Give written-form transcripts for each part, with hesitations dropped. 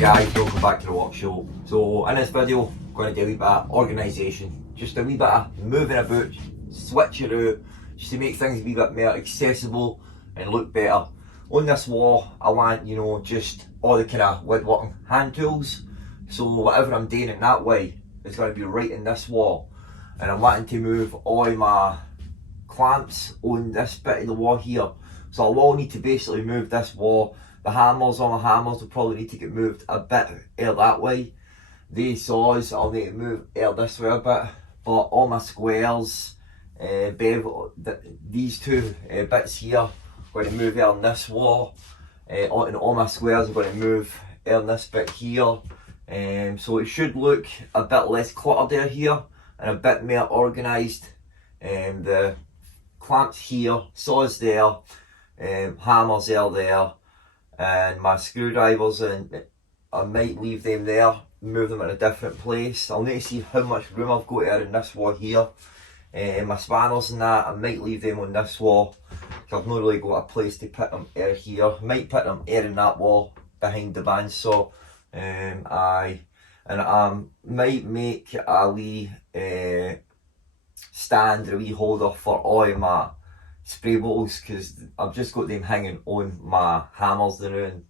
guys, welcome back to the workshop. So in this video, I'm going to do a wee bit of organisation, just a wee bit of moving about, switching out, just to make things a wee bit more accessible and look better. On this wall, I want, just all the kind of woodworking hand tools. So whatever I'm doing in that way, it's going to be right in this wall. And I'm wanting to move all my clamps on this bit of the wall here. So I will need to basically move this wall. The hammers, all my hammers will probably need to get moved a bit out that way. These saws, I'll need to move out this way a bit. But all my squares, these two bits here, I'm going to move out on this wall. And all my squares are going to move out on this bit here. So it should look a bit less cluttered out here and a bit more organised. The clamps here, saws there, hammers are there, and my screwdrivers, and I might leave them there, move them in a different place. I'll need to see how much room I've got out in this wall here. My spanners and that, I might leave them on this wall, because I've not really got a place to put them out here. I might put them out in that wall behind the bandsaw. I might make a wee stand, a wee holder for all of my spray bottles, because I've just got them hanging on my hammers there and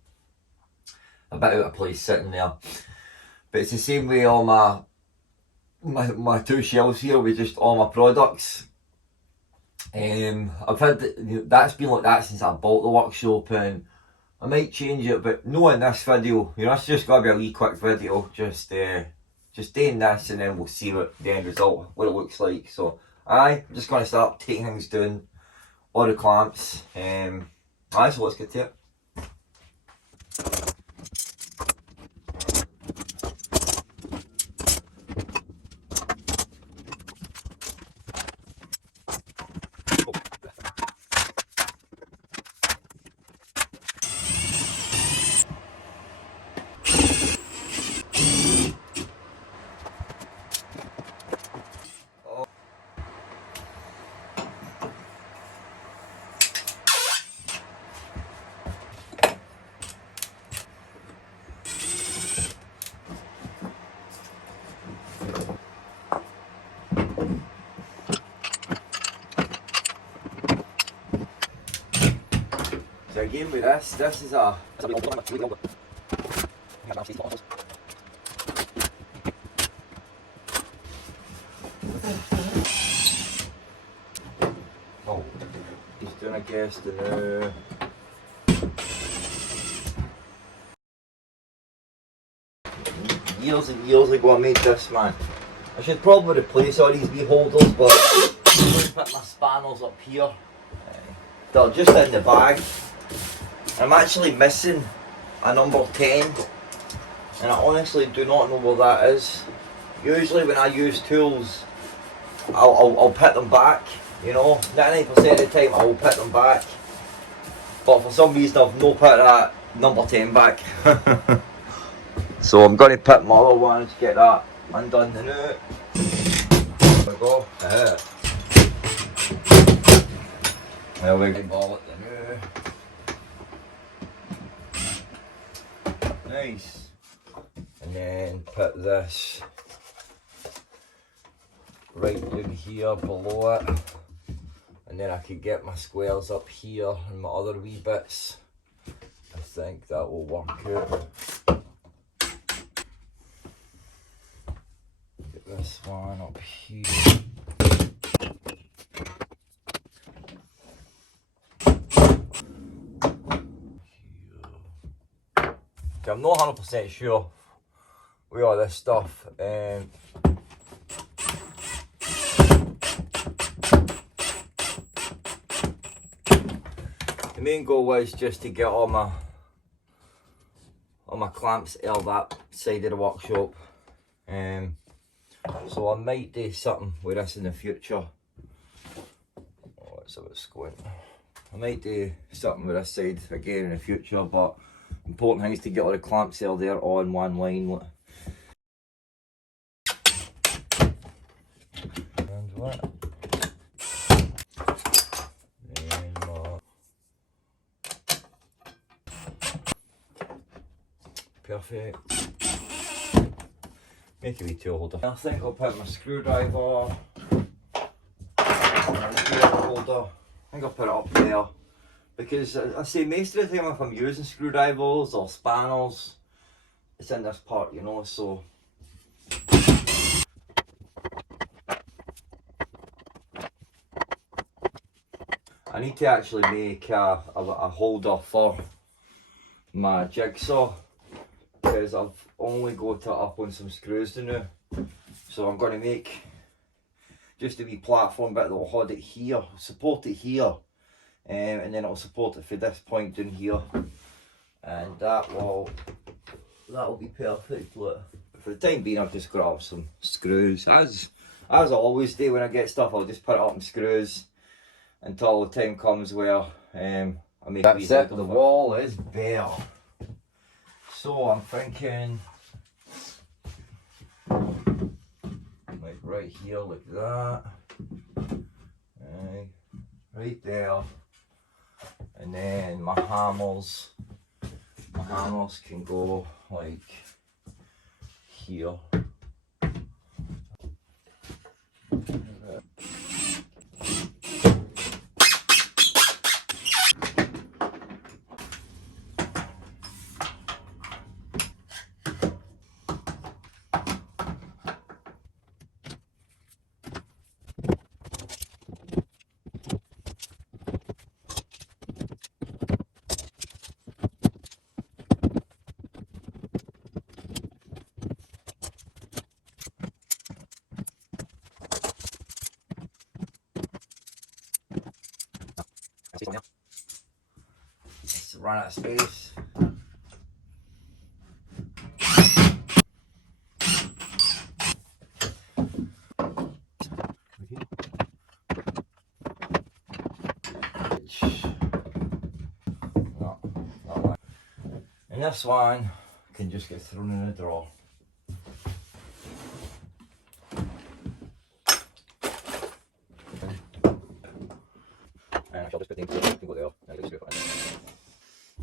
a bit out of place sitting there. But it's the same way all my two shelves here with just all my products. I've had that's been like that since I bought the workshop, and I might change it, but no in this video. It's just gotta be a wee quick video, just doing this, and then we'll see what the end result, what it looks like. So I'm just gonna start taking things down, all the clamps. So let's get to it. So again with this is a oh, he's doing a guest and years and years ago I made this, man. I should probably replace all these wee holders, but I'm going to put my spanners up here. They're just in the bag. I'm actually missing a number 10, and I honestly do not know where that is. Usually when I use tools, I'll put them back, 99% of the time I will put them back, but for some reason I've not put that number 10 back. So I'm going to put my other ones, get that undone now. There we go. There we go. Nice. And then put this right down here below it, and then I could get my squares up here and my other wee bits. I think that will work out. Get this one up here. I'm not 100% sure with all this stuff. The main goal was just to get all my clamps out of that side of the workshop. So I might do something with this in the future. Oh, it's a bit squint. I might do something with this side again in the future, but important thing is to get all the clamps out there on one line. And what? perfect. Make a wee tool holder. I think I'll put my screwdriver and tool holder. I think I'll put it up there. Because I say most of the time if I'm using screwdrivers or spanners, it's in this part, you know, so. I need to actually make a holder for my jigsaw because I've only got it up on some screws now. So I'm going to make just a wee platform bit that will hold it here, support it here, and then it'll support it for this point down here, and that will be perfect. Look. For the time being, I've just got up some screws, as I always do when I get stuff. I'll just put it up in screws until the time comes where I make. That's it. The wall is bare, so I'm thinking like right here, like that, right there, and then my hammers can go like here. Just run out of space. No, not one. And this one can just get thrown in the drawer. And I shall just put things can go there.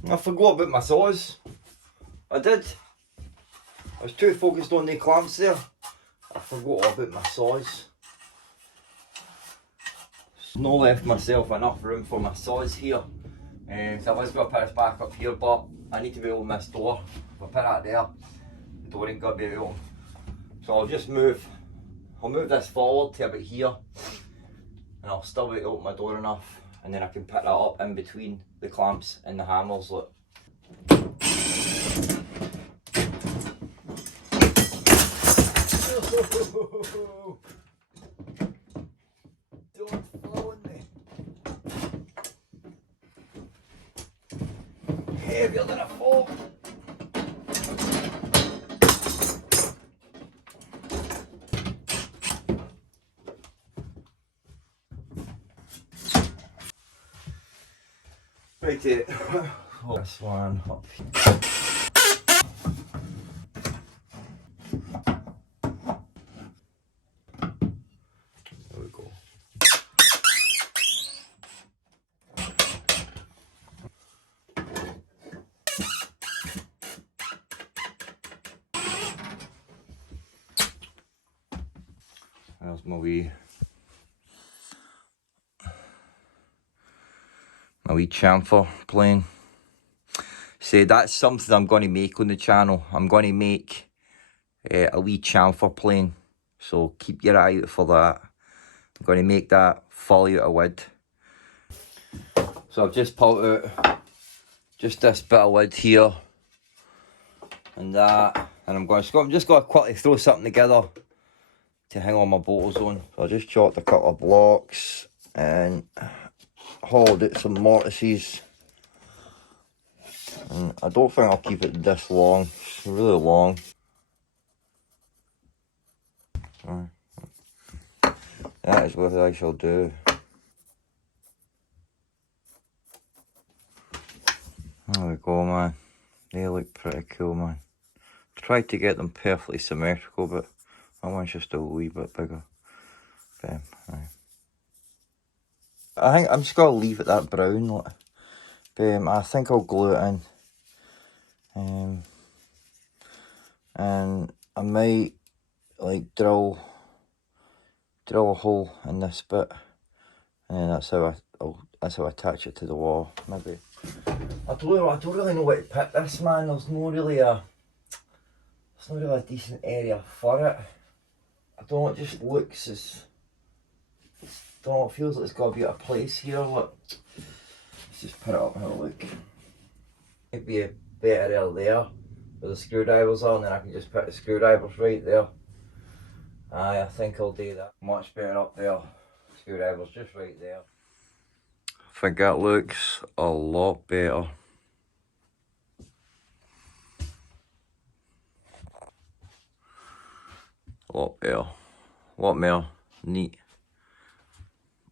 I forgot about my saws. I did. I was too focused on the clamps there. I forgot about my saws. No left myself enough room for my saws here. So I was going to put this back up here, but I need to be able to open this door. If I put that there, the door ain't going to be open. So I'll just move this forward to about here, and I'll still be able to open my door enough, and then I can pick that up in between the clamps and the hammers. Look. Don't fall on me. Heavier than a fall. Right here. This one up here. There we go. There's my wee chamfer plane. See, that's something I'm going to make on the channel. I'm going to make a wee chamfer plane, so keep your eye out for that. I'm going to make that fully out of wood. So I've just pulled out just this bit of wood here and that, and I'm just going to quickly throw something together to hang on my bottles on. So I just chopped a couple of blocks and hauled out some mortises. And I don't think I'll keep it this long. It's really long. That is what I shall do. There we go, man. They look pretty cool, man. Tried to get them perfectly symmetrical, but that one's just a wee bit bigger. Bam. I think I'm just going to leave it that brown. I think I'll glue it in. and I might like drill a hole in this bit, and then that's how I attach it to the wall. Maybe I don't really know where to put this, man. There's not really a decent area for it. I don't know, it just looks as, don't know, it feels like it's got to be a place here. Look, let's just put it up and have a look. It'd be a better area there where the screwdrivers are, and then I can just put the screwdrivers right there. Aye, I think I'll do that. Much better up there. Screwdrivers just right there. I think that looks a lot better. A lot better. A lot more neat.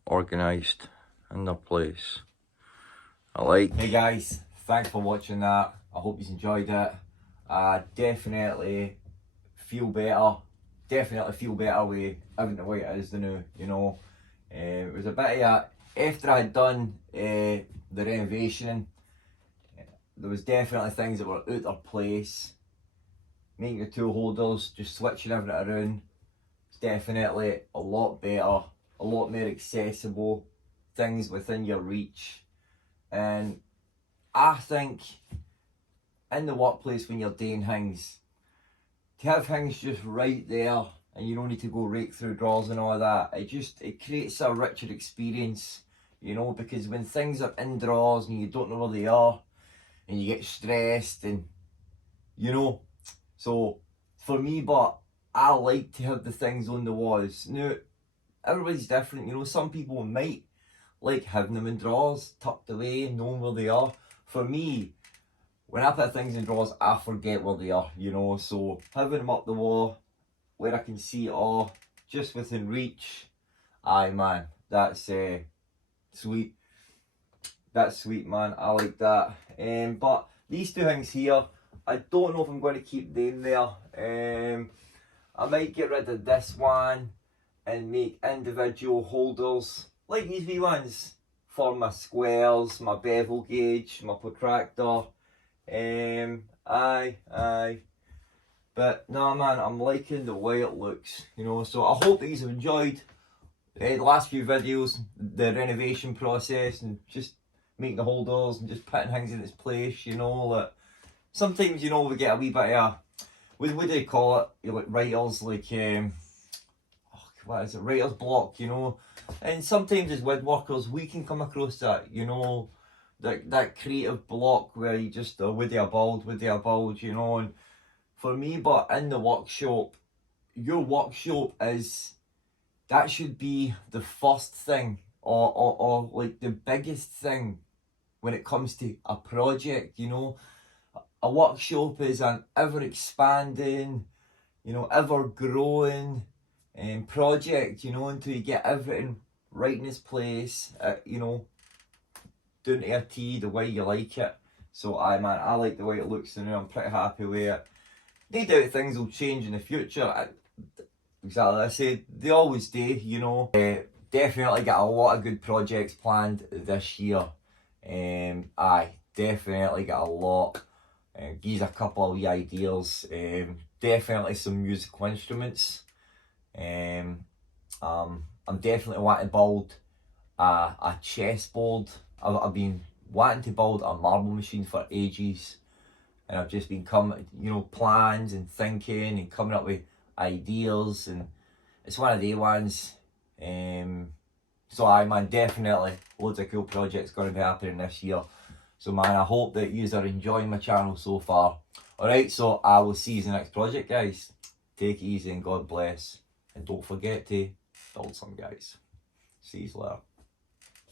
Organised in their place. I like. Hey guys, thanks for watching that. I hope you enjoyed it. I definitely feel better. Definitely feel better with having the way it is the new, you know. It was a bit of after I had done the renovation, there was definitely things that were out of place. Making the tool holders, just switching everything around, it's definitely a lot better, a lot more accessible, things within your reach. And I think in the workplace when you're doing things, to have things just right there and you don't need to go right through drawers and all that, it creates a richer experience, you know, because when things are in drawers and you don't know where they are and you get stressed and, you know, so for me, but I like to have the things on the walls. Now, everybody's different, you know, some people might like having them in drawers, tucked away, knowing where they are. For me, when I put things in drawers, I forget where they are, you know, so having them up the wall, where I can see it all, just within reach, aye man, that's sweet. That's sweet, man, I like that. But these two things here, I don't know if I'm going to keep them there. I might get rid of this one and make individual holders, like these wee ones, for my squares, my bevel gauge, my protractor. Aye. But no man, I'm liking the way it looks, you know, so I hope that you've enjoyed the last few videos, the renovation process and just making the holders and just putting things in its place, you know. Like, sometimes, you know, we get a wee bit of, what do they call it, you know, like writers, like, what is it, writer's block, you know. And sometimes as woodworkers, we can come across that, you know, that creative block where you just, would they build, you know. And for me, but in the workshop, your workshop that should be the first thing or like the biggest thing when it comes to a project, you know. A workshop is an ever expanding, you know, ever growing project, you know, until you get everything right in its place, you know, down to a T, the way you like it. So I like the way it looks now. I'm pretty happy with it. No doubt things will change in the future. Exactly, I said they always do, you know. Definitely got a lot of good projects planned this year. I definitely got a lot. Give a couple of wee ideas. Definitely some musical instruments. I'm definitely wanting to build a chessboard. I've been wanting to build a marble machine for ages, and I've just been plans and thinking and coming up with ideas, and it's one of the ones. So definitely loads of cool projects going to be happening this year. So man, I hope that you are enjoying my channel so far. Alright, so I will see you in the next project, guys. Take it easy and God bless. And don't forget to build some, guys. See you later.